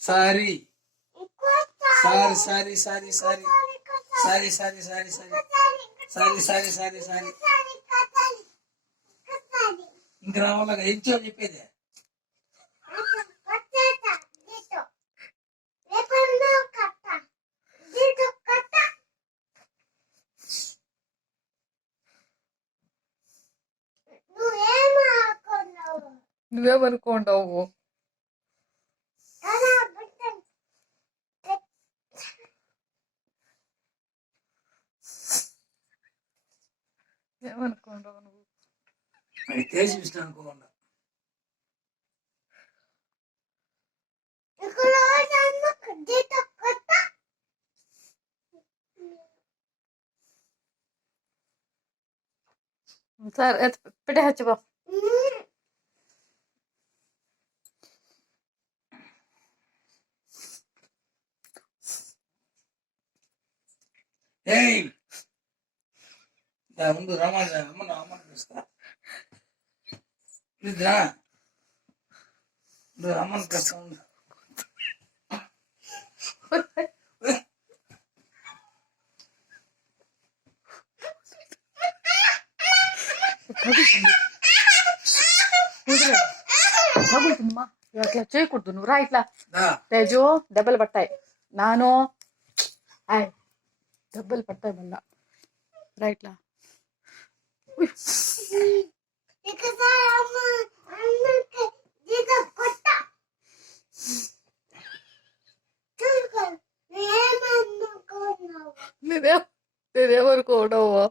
Sorry sorry sorry sorry sorry sorry sorry sorry sorry sorry sorry sorry ఇంకా రావాలగా ఎంచో చెప్పేది నువ్వేమనుకుంటావు? ఏమనుకుంటావు నువ్వు? తేజ్ ఇష్టం అనుకోకుండా సరే పెట్టేయచ్చు బా. ఏయ్ ముందు రమ్మని అమ్మను అమ్మను పిలుస్తా రా అమ్మను పిలుస్తా ఉండు తగులుతుందమ్మా, అట్లా చేయకూడదు. నువ్వు రా ఇట్లా. దా తేజు దెబ్బలు పడతాయి. నాను ఆయ్ దెబ్బలు పడతాయి మళ్ళా. రా ఇట్లా. నేనేమనుకోవడవు.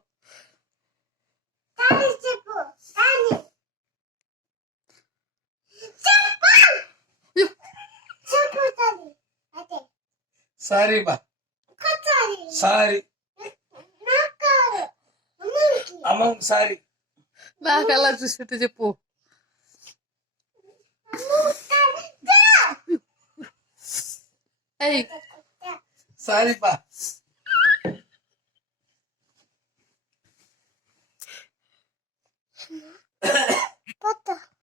సారీ బా సారీ అమ్మ సారీ నాకు అలా చూసితే చెప్పు. సారీ బా